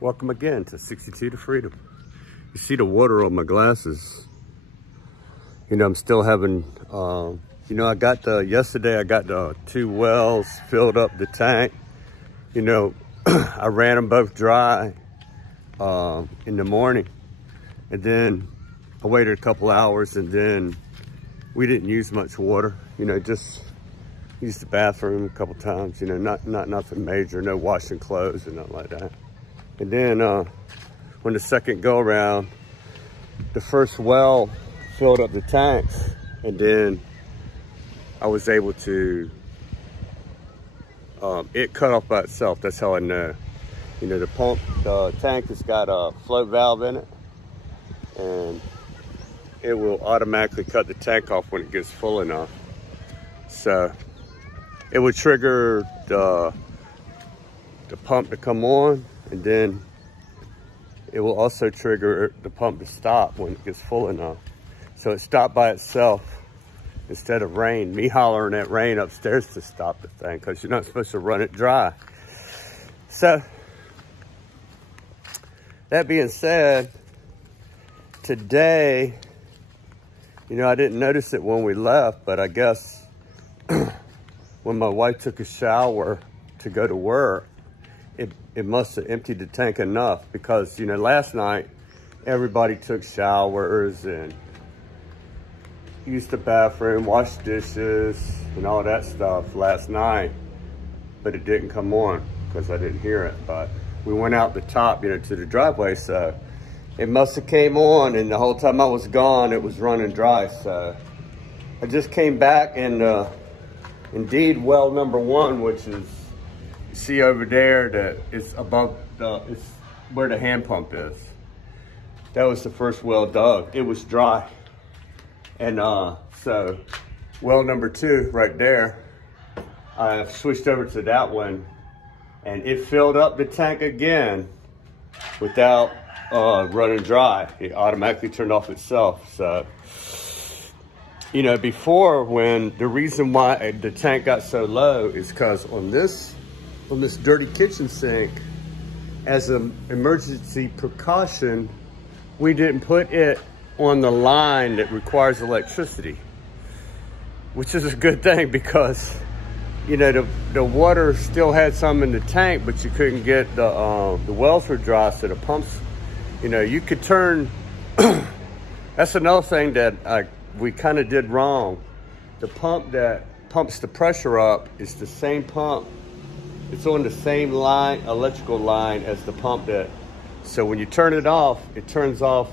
Welcome again to 62 to Freedom. You see the water on my glasses. You know, I'm still having, yesterday I got the 2 wells, filled up the tank. You know, I ran them both dry in the morning. And then I waited a couple hours and then we didn't use much water. You know, just used the bathroom a couple times, you know, not nothing major, no washing clothes or nothing like that. And then when the second go around, the first well filled up the tanks, and then I was able to, it cut off by itself. That's how I know. You know, the tank has got a float valve in it, and it will automatically cut the tank off when it gets full enough. So it would trigger the pump to come on, and then it will also trigger the pump to stop when it gets full enough. So it stopped by itself instead of me hollering at rain upstairs to stop the thing, because you're not supposed to run it dry. So that being said, today, you know, I didn't notice it when we left, but I guess when my wife took a shower to go to work, it must have emptied the tank enough, because, you know, last night everybody took showers and used the bathroom, washed dishes and all that stuff last night, but it didn't come on because I didn't hear it. But we went out the top, you know, to the driveway, so it must have came on, and the whole time I was gone it was running dry. So I just came back, and indeed well number 1, which is, you see over there, that it's above it's where the hand pump is. That was the first well dug. It was dry. And so well number 2 right there, I switched over to that one, and it filled up the tank again without running dry. It automatically turned off itself. So, you know, before, when the reason why the tank got so low is because on this dirty kitchen sink, as an emergency precaution, we didn't put it on the line that requires electricity, which is a good thing, because, you know, the water still had some in the tank, but you couldn't get the wells were dry, so the pumps, you know, you could turn. That's another thing that we kind of did wrong. The pump that pumps the pressure up is the same pump. It's on the same line, electrical line, as the pump that, so when you turn it off, it turns off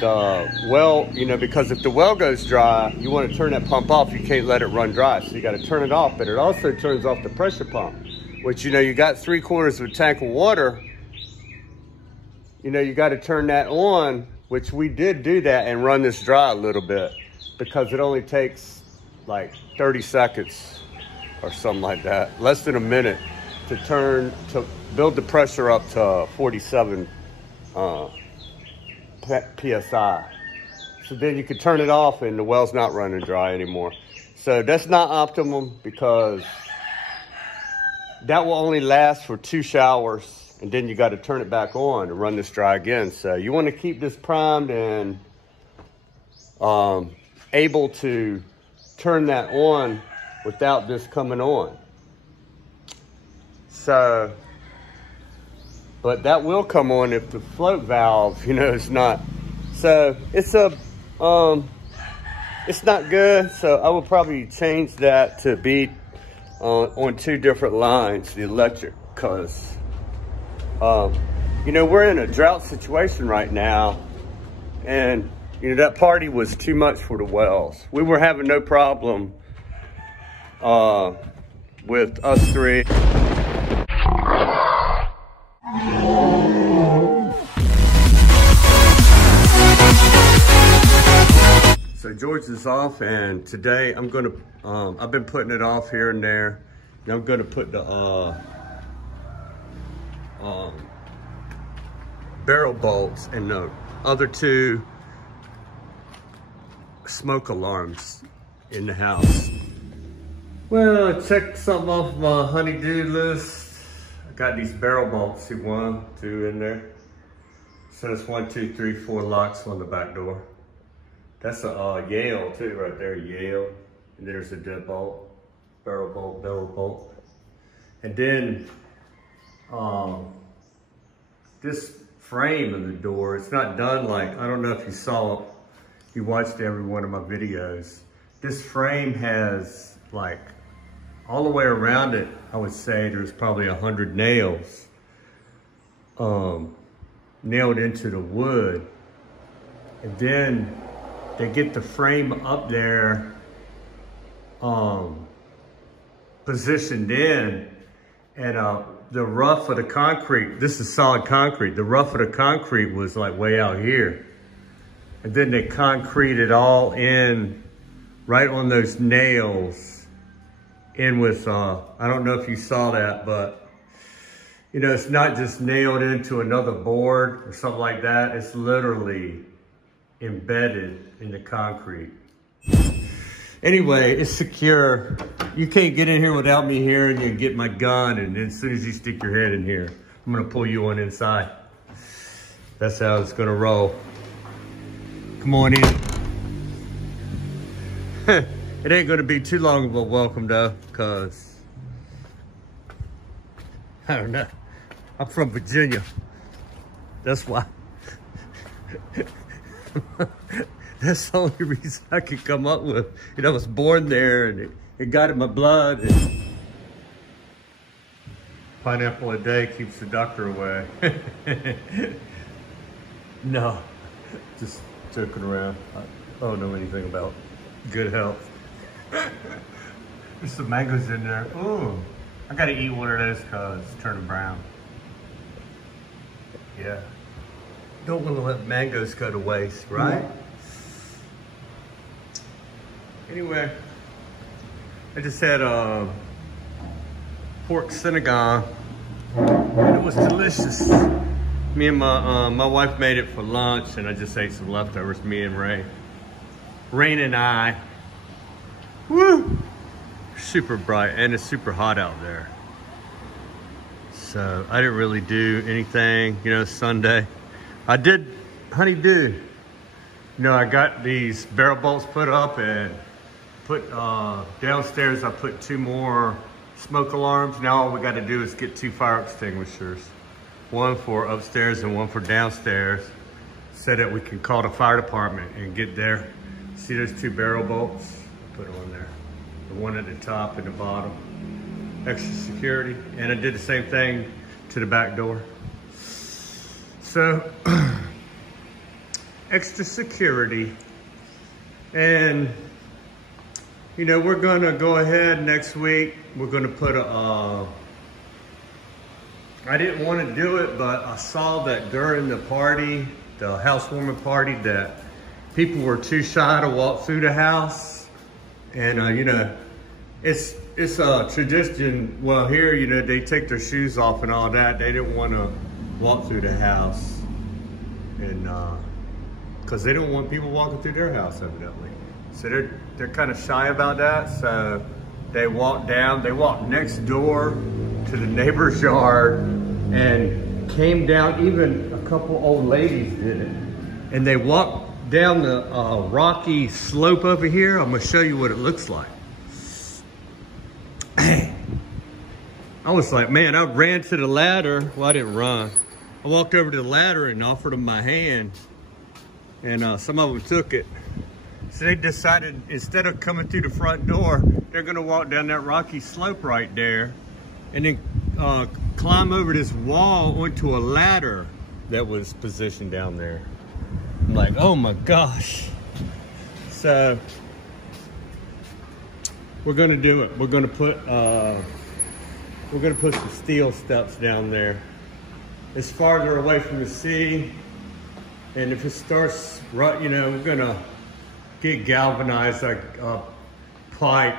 the well, you know, because if the well goes dry, you want to turn that pump off, you can't let it run dry. So you got to turn it off, but it also turns off the pressure pump, which, you know, you got 3/4 of a tank of water, you know, you got to turn that on, which we did do that and run this dry a little bit, because it only takes like 30 seconds or something like that, less than a minute, to build the pressure up to 47 PSI. So then you could turn it off and the well's not running dry anymore. So that's not optimum, because that will only last for 2 showers, and then you got to turn it back on and run this dry again. So you want to keep this primed and able to turn that on without this coming on. So, but that will come on if the float valve, you know, is not. So it's not good. So I will probably change that to be on 2 different lines, the electric, because you know, we're in a drought situation right now, and, you know, that party was too much for the wells. We were having no problem with us 3. So George is off, and today I'm gonna, I've been putting it off here and there, and I'm gonna put the barrel bolts and the other 2 smoke alarms in the house. Well, I checked something off my honey-do list. I got these barrel bolts. See 1, 2 in there. So it's 1, 2, 3, 4 locks on the back door. That's a Yale too, right there, Yale. And there's a deadbolt, barrel bolt. And then this frame of the door, it's not done like, I don't know if you saw it, you watched every one of my videos. This frame has like, all the way around it, I would say there's probably 100 nails nailed into the wood. And then they get the frame up there positioned in, and the rough of the concrete, this is solid concrete, the rough of the concrete was like way out here. And then they concreted all in right on those nails in with, I don't know if you saw that, but you know, it's not just nailed into another board or something like that. It's literally embedded in the concrete. Anyway, it's secure. You can't get in here without me hearing you and get my gun, and then as soon as you stick your head in here, I'm gonna pull you on inside. That's how it's gonna roll. Come on in. It ain't gonna be too long of a welcome though, cause I don't know. I'm from Virginia. That's why. That's the only reason I could come up with. You know, I was born there, and it got in my blood. And pineapple a day keeps the doctor away. No, just joking around. I don't know anything about good health. There's some mangoes in there. Ooh, I gotta eat one of those because it's turning brown. Yeah. Don't want to let mangoes go to waste, right? Yeah. Anyway, I just had pork Senegal, and it was delicious. Me and my wife made it for lunch, and I just ate some leftovers, me and Ray. Rain and I. Woo! Super bright, and it's super hot out there. So I didn't really do anything, you know, Sunday. I did honey-do. You know, I got these barrel bolts put up, and put downstairs, I put 2 more smoke alarms. Now all we got to do is get 2 fire extinguishers. One for upstairs and one for downstairs, so that we can call the fire department and get there. See those 2 barrel bolts? Put on there. The one at the top and the bottom. Extra security. And I did the same thing to the back door. So, extra security. And, you know, we're gonna go ahead next week. We're gonna put a, I didn't want to do it, but I saw that during the party, the housewarming party, that people were too shy to walk through the house. And, you know, it's a tradition. Well, here, you know, they take their shoes off and all that. They didn't want to walk through the house. And, because they don't want people walking through their house, evidently. So they're kind of shy about that. So they walked next door to the neighbor's yard and came down. Even a couple old ladies did it. And they walked down the rocky slope over here. I'm gonna show you what it looks like. I was like, man, I ran to the ladder. Well, I didn't run. I walked over to the ladder and offered them my hand. And some of them took it. So they decided, instead of coming through the front door, they're gonna walk down that rocky slope right there and then climb over this wall onto a ladder that was positioned down there. I'm like, oh my gosh. So we're gonna do it. We're gonna put some steel steps down there. It's farther away from the sea, and if it starts, right, you know, we're gonna get galvanized like a pipe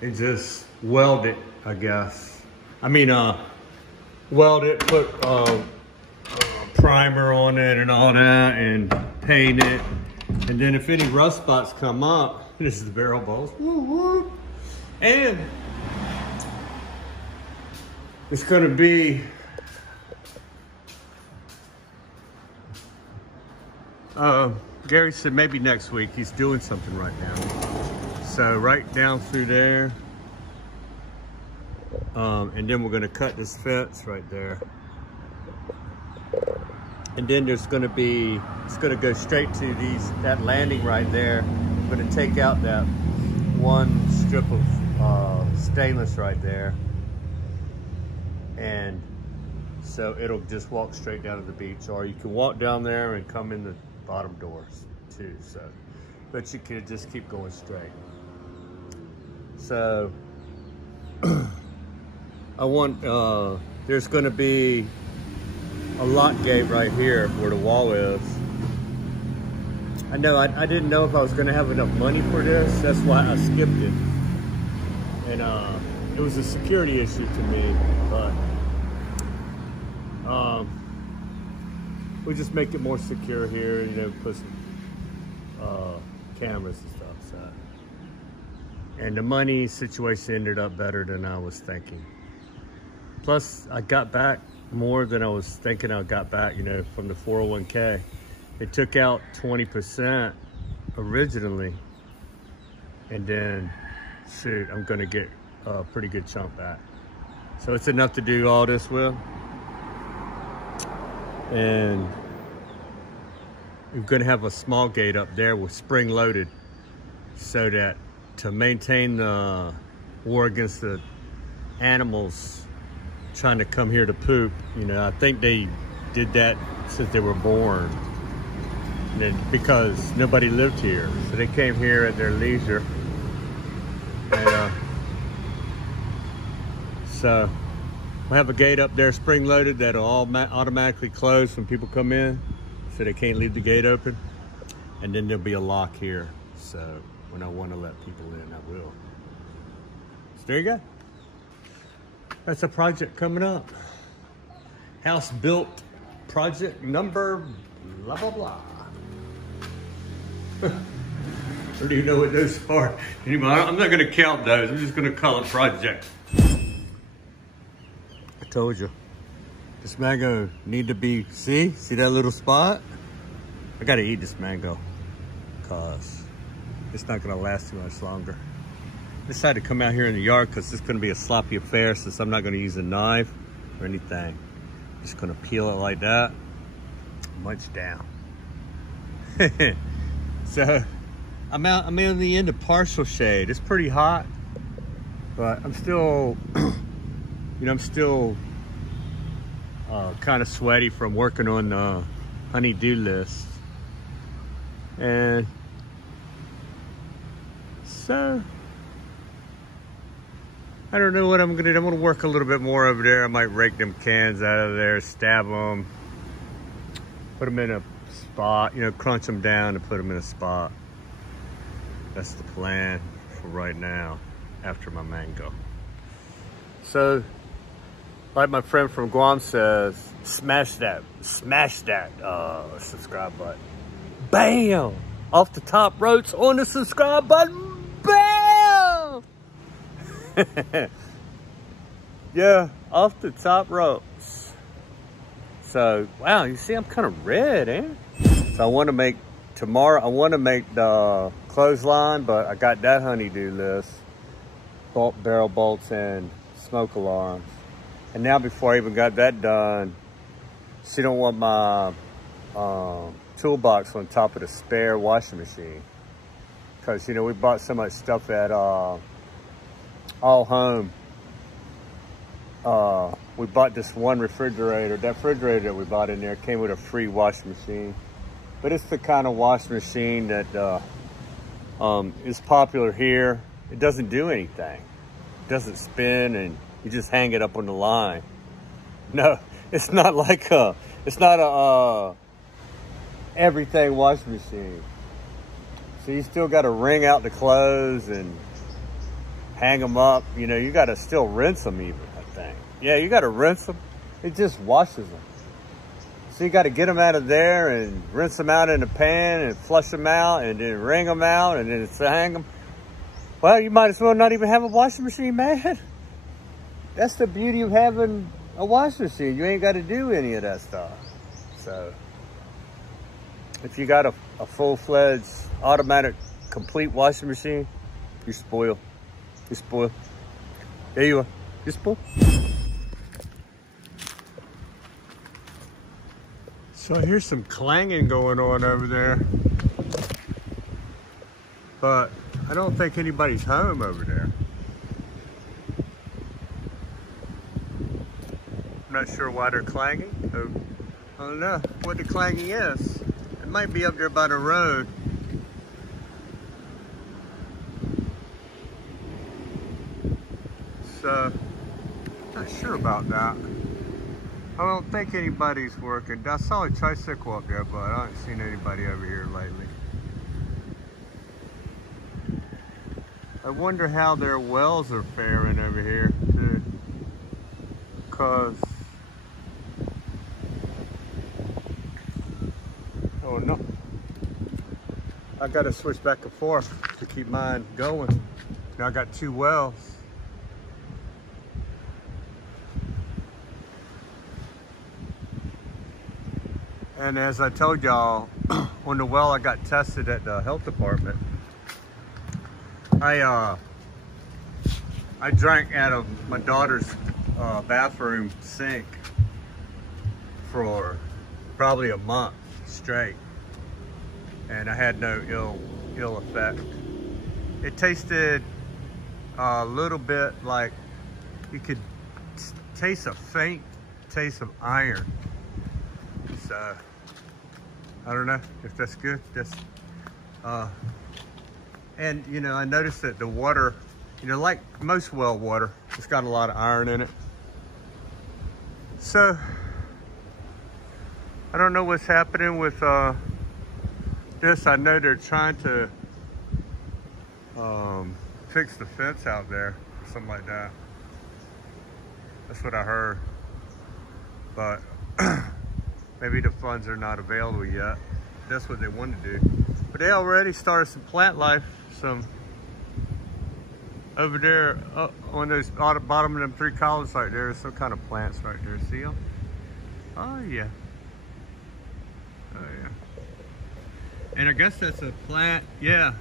and just weld it, I guess. I mean, weld it, put primer on it and all that, and paint it. And then if any rust spots come up, this is the barrel bolts. Woo, woo. And It's gonna be Gary said maybe next week. He's doing something right now. So right down through there. And then we're gonna cut this fence right there. And then there's gonna be, it's gonna go straight to that landing right there. I'm gonna take out that one strip of stainless right there. And so it'll just walk straight down to the beach, or you can walk down there and come in the bottom doors too. So, but you could just keep going straight. So I want, there's gonna be a lock gate right here where the wall is. I know I didn't know if I was gonna have enough money for this. That's why I skipped it. And it was a security issue to me, but we just make it more secure here, you know, put some cameras and stuff. So, and the money situation ended up better than I was thinking. Plus, I got back more than I was thinking I got back, you know, from the 401k. It took out 20% originally, and then, shoot, I'm gonna get a pretty good chunk back. So it's enough to do all this with. And we're gonna have a small gate up there with spring loaded, so that to maintain the war against the animals trying to come here to poop. You know, I think they did that since they were born. And then, because nobody lived here, so they came here at their leisure. And so we'll have a gate up there, spring loaded, that'll automatically close when people come in, so they can't leave the gate open. And then there'll be a lock here, so when I want to let people in, I will. So there you go. That's a project coming up. House built project number blah, blah, blah. I don't even know what those are anymore. I'm not gonna count those. I'm just gonna call it project. I told you, this mango need to be, see that little spot? I gotta eat this mango, cause it's not gonna last too much longer. I decided to come out here in the yard because it's gonna be a sloppy affair, since I'm not gonna use a knife or anything. Just gonna peel it like that, munch down. So I'm in the end of partial shade. It's pretty hot, but I'm still, you know, I'm still kind of sweaty from working on the honey-do list. And so I don't know what I'm gonna do. I'm gonna work a little bit more over there. I might rake them cans out of there, stab them, put them in a spot, you know, crunch them down and put them in a spot. That's the plan for right now, after my mango. So, like my friend from Guam says, smash that subscribe button. Bam! Off the top ropes on the subscribe button. Bam! Yeah, off the top ropes. So, wow, you see I'm kind of red, eh? So I want to make, tomorrow I want to make the clothesline, but I got that honey-do list, barrel bolts and smoke alarms. And now before I even got that done, she don't want my toolbox on top of the spare washing machine. Because, you know, we bought so much stuff at All Home. We bought this one refrigerator. That refrigerator that we bought in there came with a free washing machine. But it's the kind of washing machine that is popular here. It doesn't do anything. It doesn't spin, and you just hang it up on the line. No, it's not like it's not a everything washing machine. So you still got to wring out the clothes and hang them up. You know, you got to still rinse them even, I think. Yeah, you got to rinse them. It just washes them. So you got to get them out of there and rinse them out in a pan and flush them out and then wring them out and then hang them. Well, you might as well not even have a washing machine, man. that's the beauty of having a washing machine. You ain't got to do any of that stuff. So if you got a full-fledged automatic complete washing machine, you're spoiled. You're spoiled. There you are. You're spoiled. So here's some clanging going on over there. But I don't think anybody's home over there. I'm not sure why they're clanging. So I don't know what the clanging is. It might be up there by the road. So, not sure about that. I don't think anybody's working. I saw a tricycle up there, but I haven't seen anybody over here lately. I wonder how their wells are faring over here, too. Because, oh no, I gotta switch back and forth to keep mine going. Now I got 2 wells. And as I told y'all, on the well I got tested at the health department, I drank out of my daughter's bathroom sink for probably a month straight, and I had no ill effect. It tasted a little bit like you could taste a faint taste of iron. So I don't know if that's good. And you know, I noticed that the water, you know, like most well water, it's got a lot of iron in it. So I don't know what's happening with this. I know they're trying to fix the fence out there, something like that. That's what I heard. But maybe the funds are not available yet. That's what they want to do. But they already started some plant life, some over there on those bottom of them 3 columns right there. There's some kind of plants right there. See them? Oh yeah. Oh yeah. And I guess that's a plant. Yeah,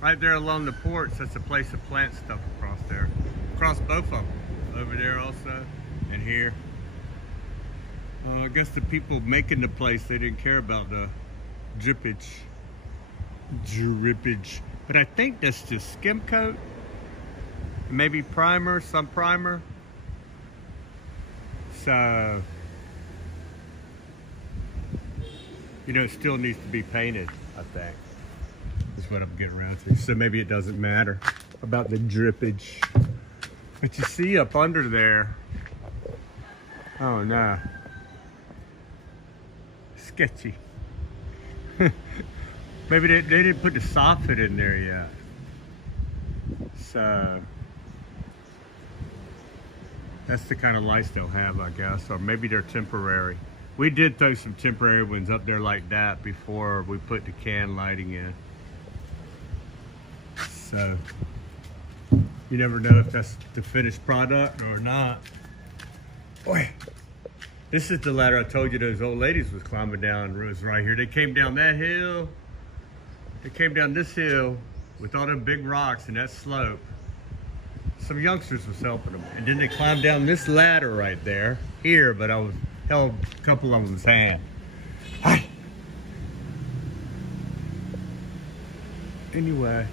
right there along the porch. That's a place to plant stuff across there. Across both of them. Over there also, and here. I guess the people making the place, they didn't care about the drippage. But I think that's just skim coat. Maybe primer, some primer. So, you know, it still needs to be painted, I think. That's what I'm getting around to. So maybe it doesn't matter about the drippage. But you see up under there, oh no. Sketchy. Maybe they didn't put the soffit in there yet. So that's the kind of lights they'll have, I guess. Or maybe they're temporary. We did throw some temporary ones up there like that before we put the can lighting in. So you never know if that's the finished product or not. Boy. This is the ladder I told you those old ladies was climbing down. It was right here. They came down that hill. They came down this hill with all them big rocks and that slope. Some youngsters was helping them. And then they climbed down this ladder right there, here, but I was held a couple of them's hand. Hi. Anyway,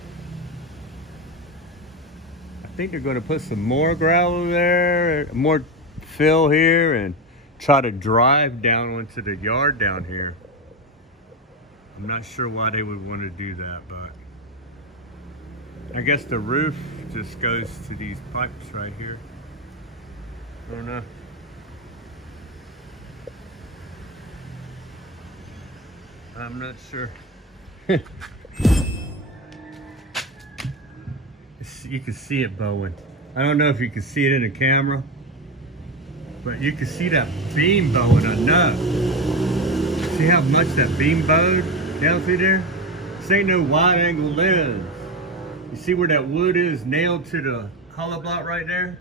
I think they're gonna put some more gravel there, more fill here, and try to drive down onto the yard down here. I'm not sure why they would want to do that, but I guess the roof just goes to these pipes right here. I don't know. I'm not sure. You can see it bowing. I don't know if you can see it in the camera, but you can see that beam bowing, I know. See how much that beam bowed down through there? This ain't no wide angle lens. You see where that wood is nailed to the hollow block right there?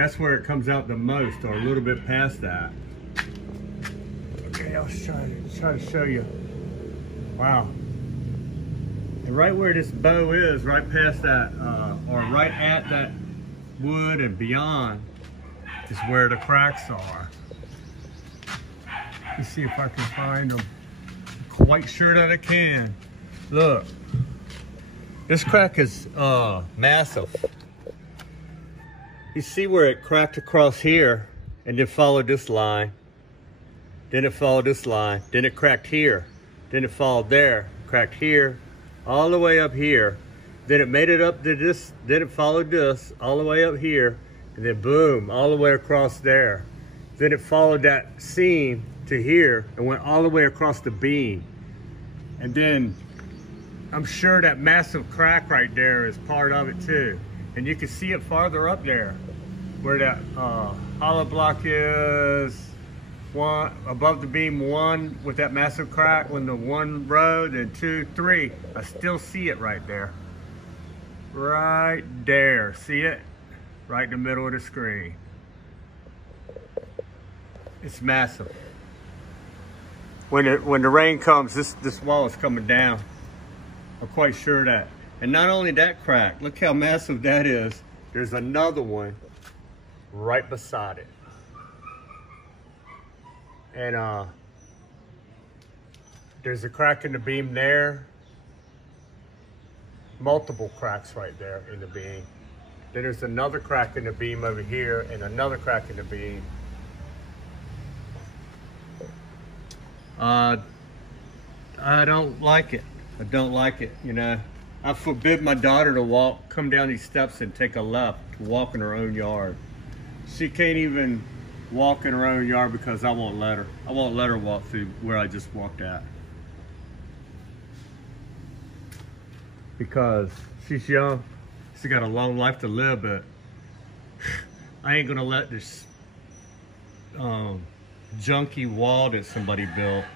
That's where it comes out the most, or a little bit past that. Okay, I'll try to show you. Wow. And right where this bow is, right past that, or right at that wood and beyond, is where the cracks are. Let's see if I can find them. I'm quite sure that I can. Look, this crack is massive. You see where it cracked across here and then followed this line. Then it followed this line. Then it cracked here. Then it followed there, cracked here, all the way up here. Then it made it up to this, then it followed this all the way up here, and then boom, all the way across there. Then it followed that seam to here and went all the way across the beam. And then I'm sure that massive crack right there is part of it too. And you can see it farther up there where that hollow block is. One above the beam, one with that massive crack, when the one row, then 2, 3. I still see it right there. Right there, see it? Right in the middle of the screen. It's massive. When the rain comes, this wall is coming down. I'm quite sure of that. And not only that crack, look how massive that is. There's another one right beside it. And there's a crack in the beam there. Multiple cracks right there in the beam. Then there's another crack in the beam over here and another crack in the beam. I don't like it. I don't like it, you know. I forbid my daughter to come down these steps and take a left to walk in her own yard. She can't even walk in her own yard because I won't let her. I won't let her walk through where I just walked at. Because she's young, she's got a long life to live, but I ain't gonna let this junky wall that somebody built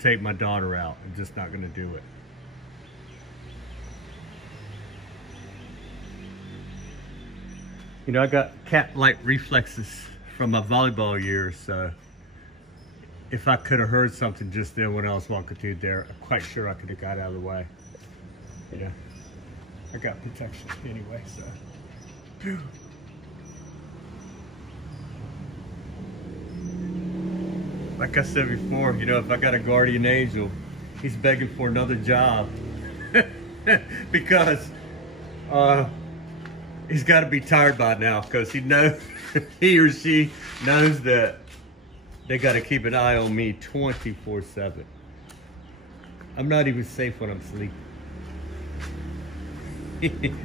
take my daughter out. I'm just not gonna do it. You know, I got cat-like reflexes from my volleyball years, so if I could have heard something just then when I was walking through there, I'm quite sure I could have got out of the way. You know, I got protection anyway, so. Phew. Like I said before, you know, if I got a guardian angel, he's begging for another job. Because he's got to be tired by now, because he or she knows that they got to keep an eye on me 24/7. I'm not even safe when I'm sleeping.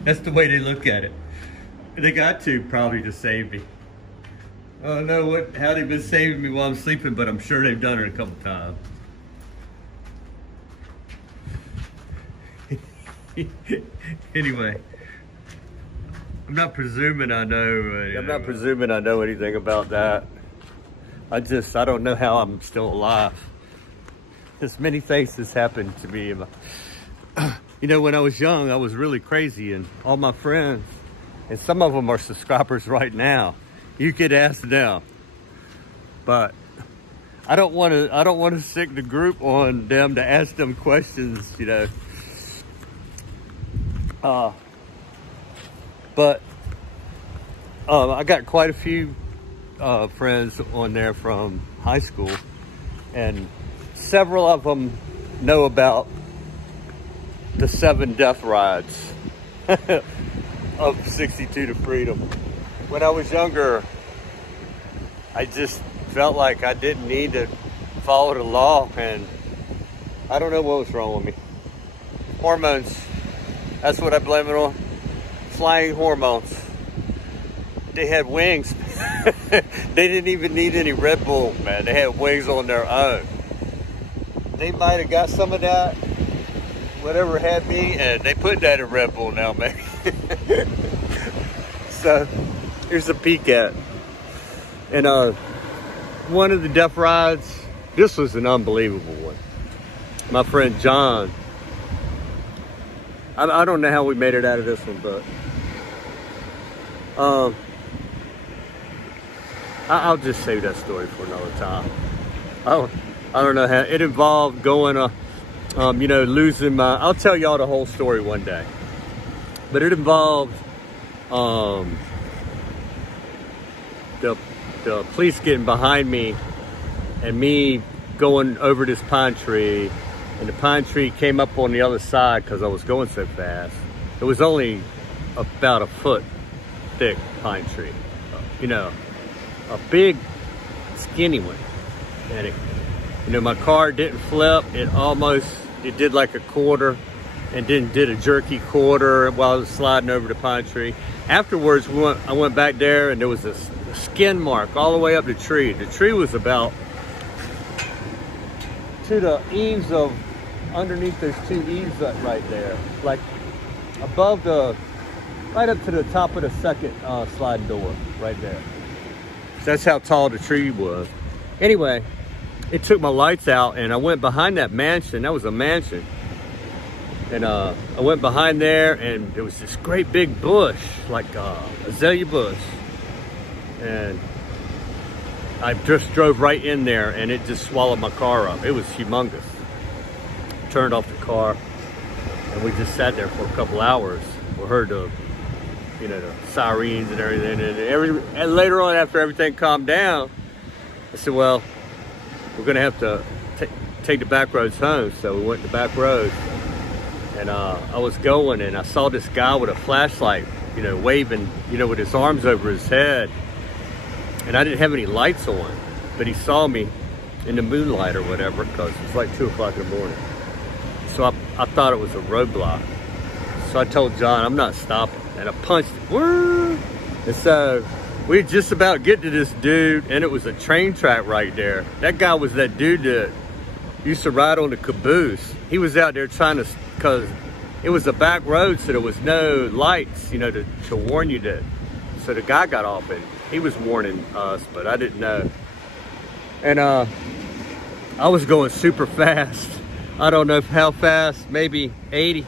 That's the way they look at it. They got to probably to save me. I don't know how they've been saving me while I'm sleeping, but I'm sure they've done it a couple times. Anyway, I'm not presuming I know. I'm not presuming I know anything about that. I don't know how I'm still alive. There's many things that's happened to me. You know, when I was young, I was really crazy, and all my friends, and some of them are subscribers right now. You could ask them, but I don't want to sick the group on them to ask them questions, you know. But I got quite a few friends on there from high school, and several of them know about the 7 death rides of 62 to Freedom. When I was younger, I just felt like I didn't need to follow the law, and I don't know what was wrong with me. Hormones, that's what I blame it on. Flying hormones. They had wings. They didn't even need any Red Bull, man. They had wings on their own. They might have got some of that, whatever had me, and they put that in Red Bull now, man. So here's a peek at. And one of the death rides, this was an unbelievable one. My friend John, I don't know how we made it out of this one, but I'll just save that story for another time. I don't know how it involved going, you know, losing my. I'll tell y'all the whole story one day. But it involved the police getting behind me and me going over this pine tree, and the pine tree came up on the other side because I was going so fast. It was only about a foot thick pine tree, you know, a big skinny one. And it, you know, my car didn't flip. It did like a quarter, and then did a jerky quarter while I was sliding over the pine tree. Afterwards, I went back there, and there was a skin mark all the way up the tree. The tree was about to the eaves of, underneath those two eaves right there, like above right up to the top of the second sliding door right there. So that's how tall the tree was. Anyway, it took my lights out, and I went behind that mansion. That was a mansion. And I went behind there, and there was this great big bush, like a azalea bush. And I just drove right in there, and it just swallowed my car up. It was humongous. Turned off the car, and we just sat there for a couple hours. We heard the, you know, the sirens and everything. And later on, after everything calmed down, I said, well, we're gonna have to take the back roads home. So we went the back roads, and I was going, and I saw this guy with a flashlight, you know, waving, you know, with his arms over his head. And I didn't have any lights on, but he saw me in the moonlight or whatever, because it was like 2 o'clock in the morning. So I thought it was a roadblock. So I told John, I'm not stopping. And I punched it. Woo! And so we just about get to this dude, and it was a train track right there. That guy was that dude that used to ride on the caboose. He was out there trying to, because it was a back road, so there was no lights, you know, to warn you that. So the guy got off, and he was warning us, but I didn't know. And I was going super fast. I don't know how fast, maybe 80.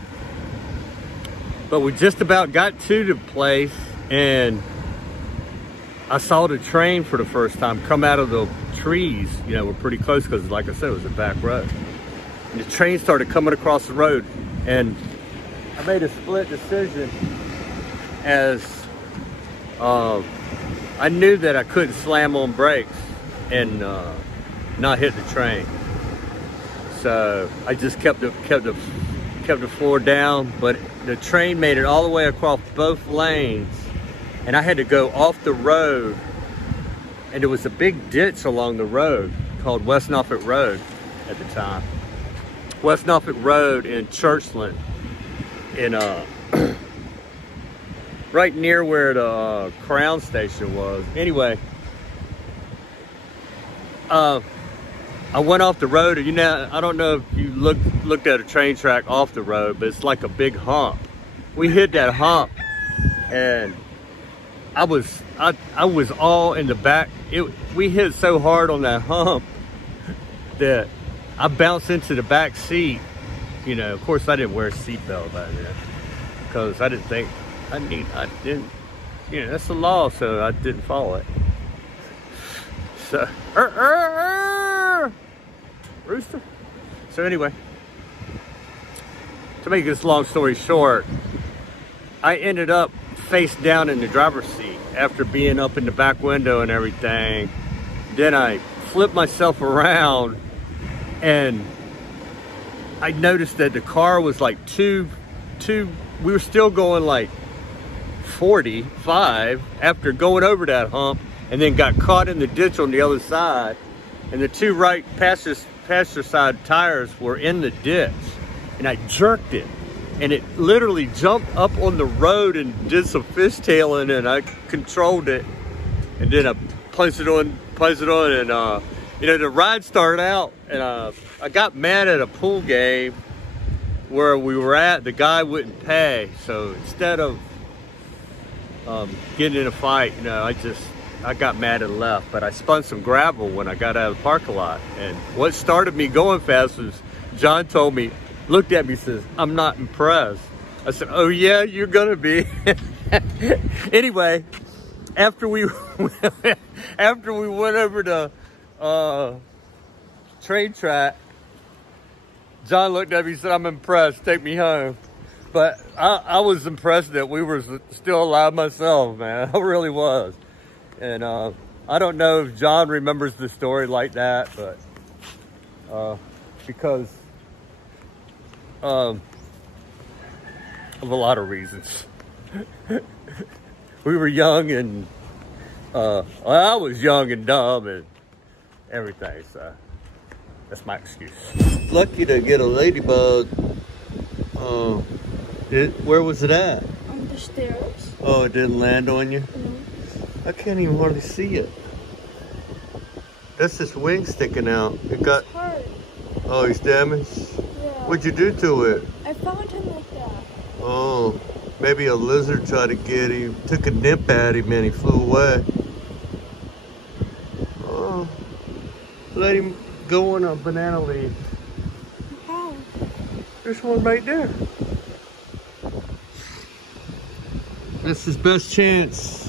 But we just about got to the place, and I saw the train for the first time come out of the trees. You know, we're pretty close because, like I said, it was a back road. And the train started coming across the road, and I made a split decision as I knew that I couldn't slam on brakes and not hit the train. So I just kept the floor down, but the train made it all the way across both lanes, and I had to go off the road, and there was a big ditch along the road called West Norfolk Road at the time. West Norfolk Road in Churchland, in right near where the Crown Station was. Anyway, I went off the road, and you know, I don't know if you looked at a train track off the road, but it's like a big hump. We hit that hump, and I was all in the back. We hit so hard on that hump that I bounced into the back seat. You know, of course I didn't wear a seatbelt back then, because I didn't think I didn't, you know, that's the law, so I didn't follow it. So, rooster. So anyway, to make this long story short, I ended up face down in the driver's seat after being up in the back window and everything. Then I flipped myself around, and I noticed that the car was like we were still going like 45 after going over that hump, and then got caught in the ditch on the other side, and the two right passenger side tires were in the ditch, and I jerked it, and it literally jumped up on the road and did some fishtailing, and I controlled it, and then I placed it on, and you know, the ride started out, and I got mad at a pool game where we were at. The guy wouldn't pay, so instead of getting in a fight, you know, I got mad and left. But I spun some gravel when I got out of the parking lot, and what started me going fast was John looked at me, says, "I'm not impressed." I said, "Oh yeah, you're gonna be." Anyway, after we after we went over to train track, John looked at me and said, "I'm impressed. Take me home." But I was impressed that we were still alive myself, man. I really was. And I don't know if John remembers the story like that, but because of a lot of reasons. We were young and I was young and dumb and everything, so that's my excuse. Lucky to get a ladybug. Where was it at? On the stairs. Oh, it didn't land on you? No. I can't even hardly see it. That's his wing sticking out. It got. It's hard. Oh, he's damaged? Yeah. What'd you do to it? I found him like that. Oh, maybe a lizard tried to get him. Took a nip at him and he flew away. Oh, let him go on a banana leaf. How? There's one right there. That's his best chance.